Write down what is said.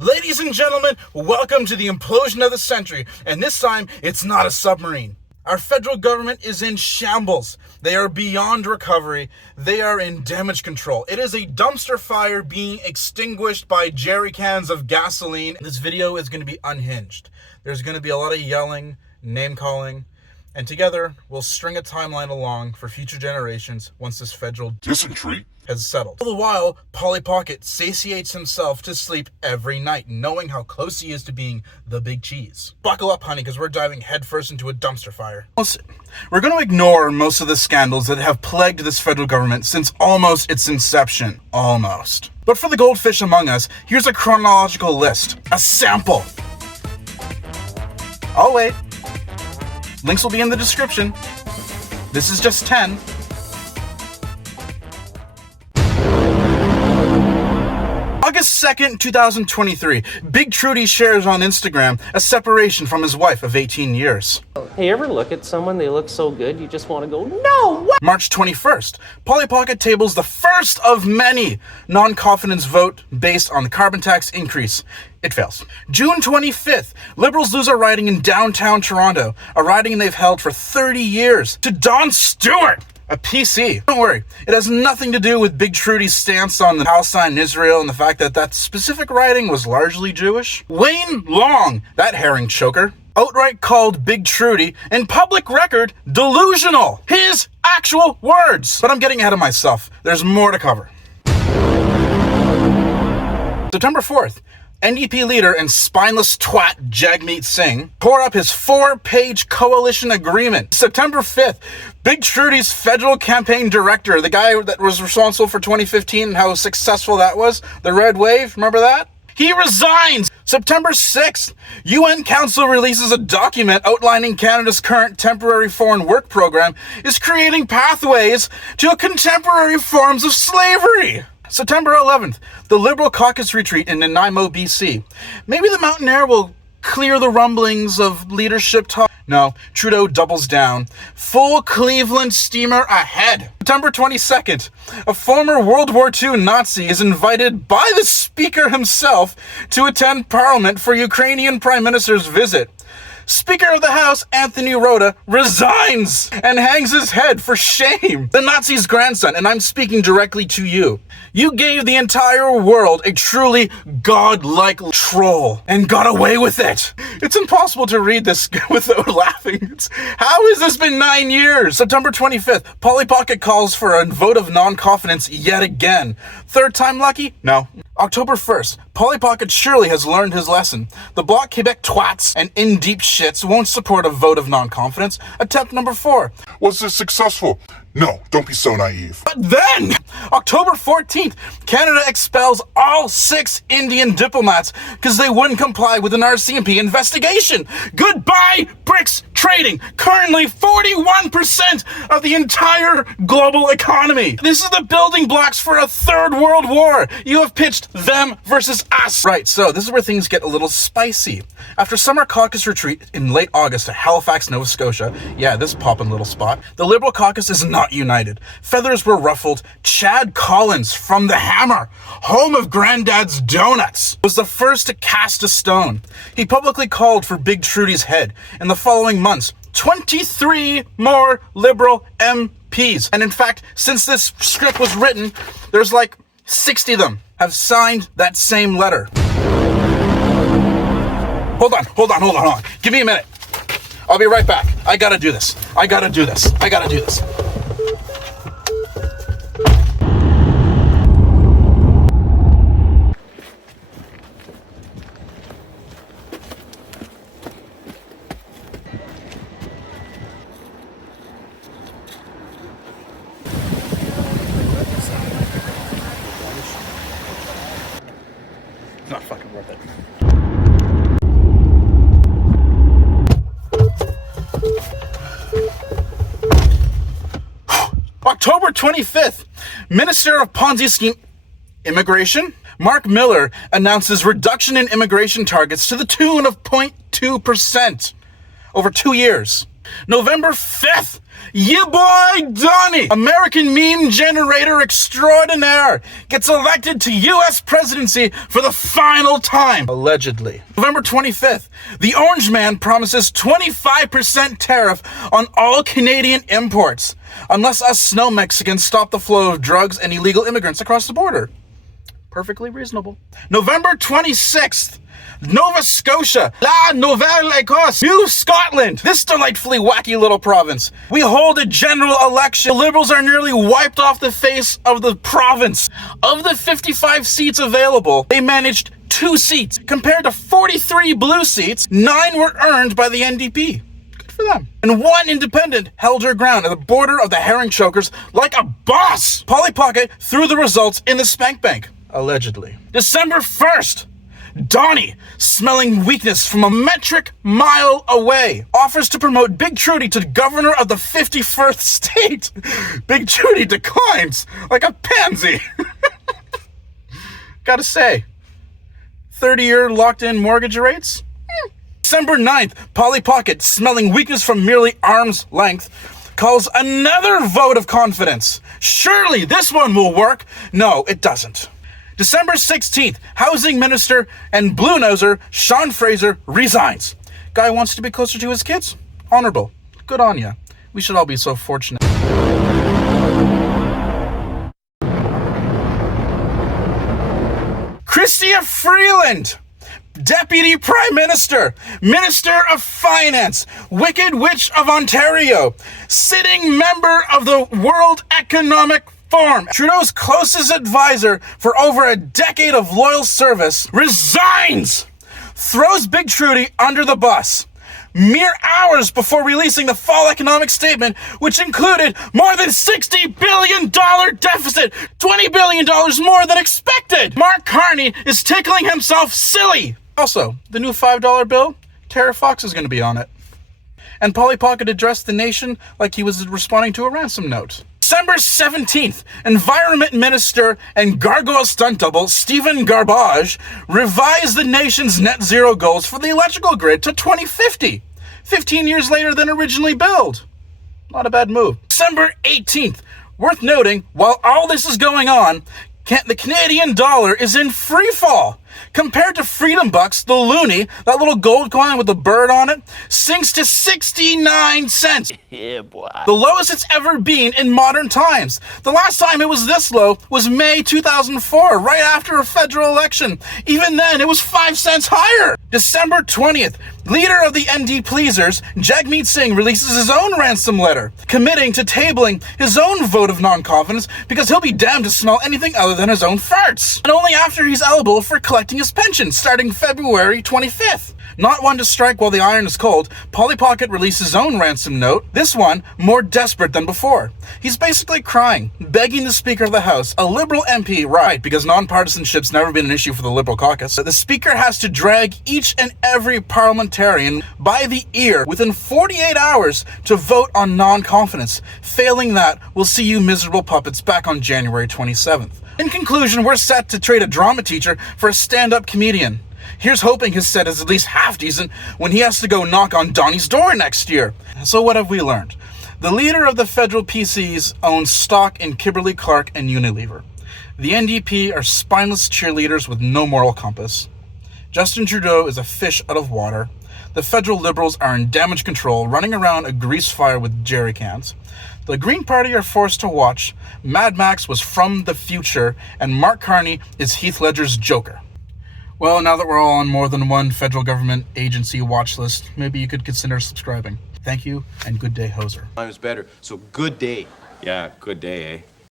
Ladies and gentlemen, welcome to the implosion of the century, and this time, it's not a submarine. Our federal government is in shambles. They are beyond recovery. They are in damage control. It is a dumpster fire being extinguished by jerry cans of gasoline. This video is going to be unhinged. There's going to be a lot of yelling, name-calling, and together, we'll string a timeline along for future generations once this federal dysentery has settled. All the while, Polly Pocket satiates himself to sleep every night, knowing how close he is to being the big cheese. Buckle up, honey, because we're diving headfirst into a dumpster fire. We're going to ignore most of the scandals that have plagued this federal government since almost its inception. Almost. But for the goldfish among us, here's a chronological list. A sample. Oh, wait. Links will be in the description. This is just 10. August 2nd, 2023. Big Trudy shares on Instagram a separation from his wife of 18 years. Hey, you ever look at someone, they look so good, you just want to go, no, what? March 21st. Polly Pocket tables the first of many non-confidence vote based on the carbon tax increase. It fails. June 25th. Liberals lose a riding in downtown Toronto, a riding they've held for 30 years, to Don Stewart, a PC. Don't worry, it has nothing to do with Big Trudy's stance on the Palestine and Israel and the fact that that specific riding was largely Jewish. Wayne Long, that herring choker, outright called Big Trudy, in public record, delusional. His actual words. But I'm getting ahead of myself. There's more to cover. September 4th. NDP leader and spineless twat Jagmeet Singh tore up his 4-page coalition agreement. September 5th, Big Trudy's federal campaign director, the guy that was responsible for 2015 and how successful that was, the Red Wave, remember that? He resigns! September 6th, UN Council releases a document outlining Canada's current temporary foreign work program is creating pathways to contemporary forms of slavery. September 11th, the Liberal caucus retreat in Nanaimo, BC. Maybe the mountain air will clear the rumblings of leadership talk. No, Trudeau doubles down. Full Cleveland steamer ahead. September 22nd, a former World War II Nazi is invited by the Speaker himself to attend Parliament for Ukrainian Prime Minister's visit. Speaker of the House, Anthony Rota, resigns and hangs his head for shame. The Nazi's grandson, and I'm speaking directly to you. You gave the entire world a truly godlike troll and got away with it. It's impossible to read this without laughing. How has this been 9 years? September 25th, Polly Pocket calls for a vote of non-confidence yet again. Third time lucky? No. October 1st, Polly Pocket surely has learned his lesson. The Bloc Quebec twats and in-deep shits won't support a vote of non-confidence. Attempt number 4. Was this successful? No, don't be so naive. But then, October 14th, Canada expels all 6 Indian diplomats because they wouldn't comply with an RCMP investigation. Goodbye, BRICS trading. Currently 41% of the entire global economy. This is the building blocks for a third world war. You have pitched them versus us. Right, so this is where things get a little spicy. After summer caucus retreat in late August at Halifax, Nova Scotia, yeah, this poppin' little spot, the Liberal caucus is not united. Feathers were ruffled. Chad Collins from the Hammer, home of Granddad's Donuts, was the first to cast a stone. He publicly called for Big Trudy's head. In the following months, 23 more Liberal MPs. And in fact, since this script was written, there's like 60 of them have signed that same letter. Hold on. Give me a minute. I'll be right back. I gotta do this. It's not fucking worth it. October 25th, Minister of Ponzi Scheme Immigration, Mark Miller, announces reduction in immigration targets to the tune of 0.2% over 2 years. November 5th, ya boy Donnie, American meme generator extraordinaire, gets elected to U.S. presidency for the final time, allegedly. November 25th, the Orange Man promises 25% tariff on all Canadian imports, unless us snow Mexicans stop the flow of drugs and illegal immigrants across the border. Perfectly reasonable. November 26th, Nova Scotia, La Nouvelle-Écosse, New Scotland, this delightfully wacky little province. We hold a general election. The Liberals are nearly wiped off the face of the province. Of the 55 seats available, they managed 2 seats. Compared to 43 blue seats, 9 were earned by the NDP. Good for them. And 1 independent held her ground at the border of the herring chokers like a boss. Polly Pocket threw the results in the spank bank, allegedly. December 1st, Donnie, smelling weakness from a metric mile away, offers to promote Big Trudy to governor of the 51st state. Big Trudy declines like a pansy. Gotta say, 30-year locked-in mortgage rates? December 9th, Polly Pocket, smelling weakness from merely arm's length, calls another vote of confidence. Surely this one will work. No, it doesn't. December 16th, Housing Minister and Blue Noser Sean Fraser resigns. Guy wants to be closer to his kids? Honorable. Good on ya. We should all be so fortunate. Chrystia Freeland, Deputy Prime Minister, Minister of Finance, Wicked Witch of Ontario, sitting member of the World Economic Forum, Trudeau's closest advisor for over a decade of loyal service, resigns, throws Big Trudy under the bus, mere hours before releasing the fall economic statement, which included more than $60 billion deficit, $20 billion more than expected. Mark Carney is tickling himself silly. Also, the new $5 bill, Tara Fox is going to be on it. And Polly Pocket addressed the nation like he was responding to a ransom note. December 17th, Environment Minister and Gargoyle stunt double Stephen Garbage revised the nation's net zero goals for the electrical grid to 2050, 15 years later than originally billed. Not a bad move. December 18th, worth noting, while all this is going on, the Canadian dollar is in free fall. Compared to Freedom Bucks, the loonie, that little gold coin with the bird on it, sinks to 69 cents. Yeah, boy. The lowest it's ever been in modern times. The last time it was this low was May 2004, right after a federal election. Even then, it was 5 cents higher. December 20th, leader of the ND Pleasers, Jagmeet Singh, releases his own ransom letter, committing to tabling his own vote of non-confidence because he'll be damned to smell anything other than his own farts. And only after he's eligible for collecting his pension, starting February 25th. Not one to strike while the iron is cold, Polly Pocket released his own ransom note, this one more desperate than before. He's basically crying, begging the Speaker of the House, a Liberal MP, right, because nonpartisanship's never been an issue for the Liberal caucus. The Speaker has to drag each and every parliamentarian by the ear within 48 hours to vote on non-confidence. Failing that, we'll see you miserable puppets back on January 27th. In conclusion, we're set to trade a drama teacher for a stand-up comedian. Here's hoping his set is at least half decent when he has to go knock on Donnie's door next year. So what have we learned? The leader of the federal PCs owns stock in Kimberly-Clark and Unilever. The NDP are spineless cheerleaders with no moral compass. Justin Trudeau is a fish out of water. The federal Liberals are in damage control, running around a grease fire with jerry cans. The Green Party are forced to watch. Mad Max was from the future, and Mark Carney is Heath Ledger's Joker. Well, now that we're all on more than one federal government agency watch list, maybe you could consider subscribing. Thank you, and good day, hoser. Times better, so good day. Yeah, good day, eh?